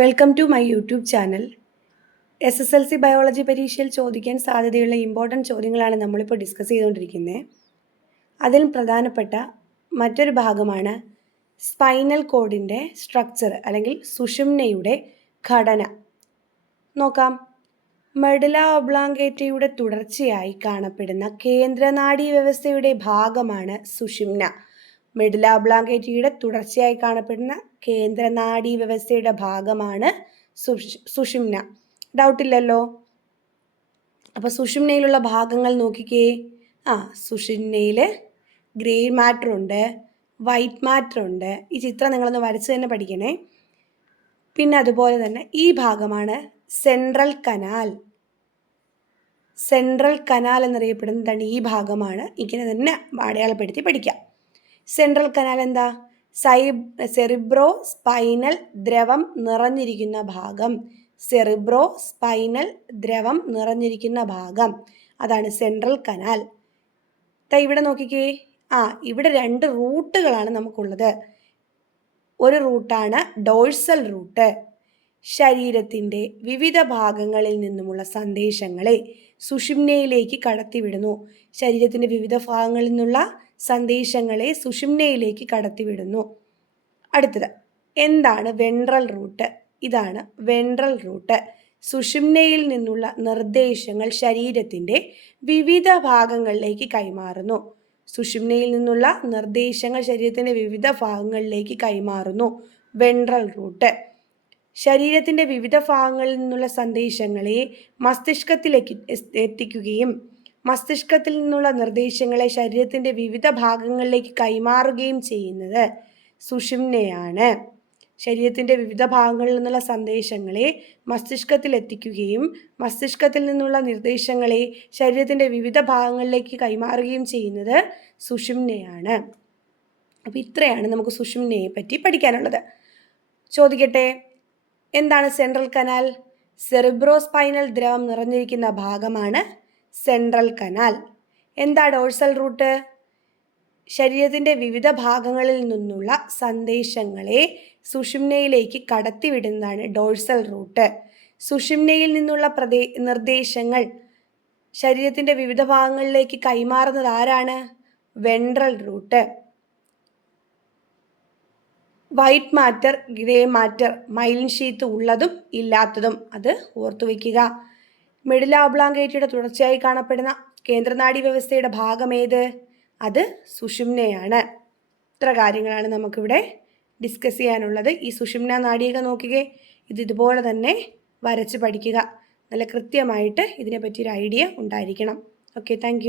Welcome to my YouTube channel. SSLC biology പരീക്ഷയിൽ ചോദിക്കാൻ സാധ്യതയുള്ള ഇമ്പോർട്ടൻറ്റ് ചോദ്യങ്ങളാണ് നമ്മളിപ്പോൾ ഡിസ്കസ് ചെയ്തുകൊണ്ടിരിക്കുന്നത്. അതിൽ പ്രധാനപ്പെട്ട മറ്റൊരു ഭാഗമാണ് സ്പൈനൽ കോഡിൻ്റെ സ്ട്രക്ചർ അല്ലെങ്കിൽ സുഷുമ്നയുടെ ഘടന. നോക്കാം. മെഡുല ഒബ്ലോങ്കേറ്റയുടെ തുടർച്ചയായി കാണപ്പെടുന്ന കേന്ദ്രനാഡീ വ്യവസ്ഥയുടെ ഭാഗമാണ് സുഷുമ്ന. മെഡുല ഒബ്ലോങ്കേറ്റയുടെ തുടർച്ചയായി കാണപ്പെടുന്ന കേന്ദ്രനാഡീ വ്യവസ്ഥയുടെ ഭാഗമാണ് സുഷുമ്ന. ഡൗട്ടില്ലല്ലോ. അപ്പോൾ സുഷുമ്നയിലുള്ള ഭാഗങ്ങൾ നോക്കിക്കേ. സുഷുമ്നയിൽ ഗ്രേ മാറ്റർ ഉണ്ട്, വൈറ്റ് മാറ്റർ ഉണ്ട്. ഈ ചിത്രം നിങ്ങളൊന്ന് വരച്ച് തന്നെ പഠിക്കണേ. പിന്നെ അതുപോലെ തന്നെ ഈ ഭാഗമാണ് സെൻട്രൽ കനാൽ. സെൻട്രൽ കനാൽ എന്നറിയപ്പെടുന്നതാണ് ഈ ഭാഗമാണ്. ഇങ്ങനെ തന്നെ അടയാളപ്പെടുത്തി പഠിക്കാം. സെൻട്രൽ കനാൽ എന്താ? സെറിബ്രോ സ്പൈനൽ ദ്രവം നിറഞ്ഞിരിക്കുന്ന ഭാഗം. സെറിബ്രോ സ്പൈനൽ ദ്രവം നിറഞ്ഞിരിക്കുന്ന ഭാഗം, അതാണ് സെൻട്രൽ കനാൽ. ഇവിടെ നോക്കിക്കേ. ഇവിടെ രണ്ട് റൂട്ടുകളാണ് നമുക്കുള്ളത്. ഒരു റൂട്ടാണ് ഡോഴ്സൽ റൂട്ട്. ശരീരത്തിൻ്റെ വിവിധ ഭാഗങ്ങളിൽ നിന്നുമുള്ള സന്ദേശങ്ങളെ സുഷുമ്നയിലേക്ക് കടത്തിവിടുന്നു. ശരീരത്തിൻ്റെ വിവിധ ഭാഗങ്ങളിൽ നിന്നുള്ള സന്ദേശങ്ങളെ സുഷുമ്നയിലേക്ക് കടത്തിവിടുന്നു. അടുത്തത് എന്താണ് വെൻട്രൽ റൂട്ട്? ഇതാണ് വെൻട്രൽ റൂട്ട്. സുഷുമ്നയിൽ നിന്നുള്ള നിർദ്ദേശങ്ങൾ ശരീരത്തിൻ്റെ വിവിധ ഭാഗങ്ങളിലേക്ക് കൈമാറുന്നു. സുഷുമ്നയിൽ നിന്നുള്ള നിർദ്ദേശങ്ങൾ ശരീരത്തിൻ്റെ വിവിധ ഭാഗങ്ങളിലേക്ക് കൈമാറുന്നു. Ventral root. ശരീരത്തിൻ്റെ വിവിധ ഭാഗങ്ങളിൽ നിന്നുള്ള സന്ദേശങ്ങളെ മസ്തിഷ്കത്തിലേക്ക് എത്തിക്കുകയും മസ്തിഷ്കത്തിൽ നിന്നുള്ള നിർദ്ദേശങ്ങളെ ശരീരത്തിൻ്റെ വിവിധ ഭാഗങ്ങളിലേക്ക് കൈമാറുകയും ചെയ്യുന്നത് സുഷുമ്നയാണ്. ശരീരത്തിൻ്റെ വിവിധ ഭാഗങ്ങളിൽ നിന്നുള്ള സന്ദേശങ്ങളെ മസ്തിഷ്കത്തിൽ എത്തിക്കുകയും മസ്തിഷ്കത്തിൽ നിന്നുള്ള നിർദ്ദേശങ്ങളെ ശരീരത്തിൻ്റെ വിവിധ ഭാഗങ്ങളിലേക്ക് കൈമാറുകയും ചെയ്യുന്നത് സുഷുമ്നയാണ്. അപ്പോൾ ഇത്രയാണ് നമുക്ക് സുഷുമ്നയെ പറ്റി പഠിക്കാനുള്ളത്. ചോദിക്കട്ടെ, എന്താണ് സെൻട്രൽ കനാൽ? സെറിബ്രോസ്പൈനൽ ദ്രവം നിറഞ്ഞിരിക്കുന്ന ഭാഗമാണ് സെൻട്രൽ കനാൽ. എന്താ ഡോഴ്സൽ റൂട്ട്? ശരീരത്തിൻ്റെ വിവിധ ഭാഗങ്ങളിൽ നിന്നുള്ള സന്ദേശങ്ങളെ സുഷുമ്നയിലേക്ക് കടത്തിവിടുന്നതാണ് ഡോഴ്സൽ റൂട്ട്. സുഷുമ്നയിൽ നിന്നുള്ള നിർദ്ദേശങ്ങൾ ശരീരത്തിൻ്റെ വിവിധ ഭാഗങ്ങളിലേക്ക് കൈമാറുന്നത് ആരാണ്? Ventral root. White matter, grey matter, myelin sheath ഉള്ളതും ഇല്ലാത്തതും അത് ഓർത്തു വയ്ക്കുക. മെഡുല ഒബ്ലോങ്കേറ്റയുടെ തുടർച്ചയായി കാണപ്പെടുന്ന കേന്ദ്രനാഡീ വ്യവസ്ഥയുടെ ഭാഗമേത്? അത് സുഷുമ്നയാണ്. ഇത്ര കാര്യങ്ങളാണ് നമുക്കിവിടെ ഡിസ്കസ് ചെയ്യാനുള്ളത്. ഈ സുഷുമ്ന നാഡിയൊക്കെ നോക്കുകയെ, ഇതുപോലെ തന്നെ വരച്ച് പഠിക്കുക. നല്ല കൃത്യമായിട്ട് ഇതിനെപ്പറ്റിയൊരു ഐഡിയ ഉണ്ടായിരിക്കണം. Okay, thank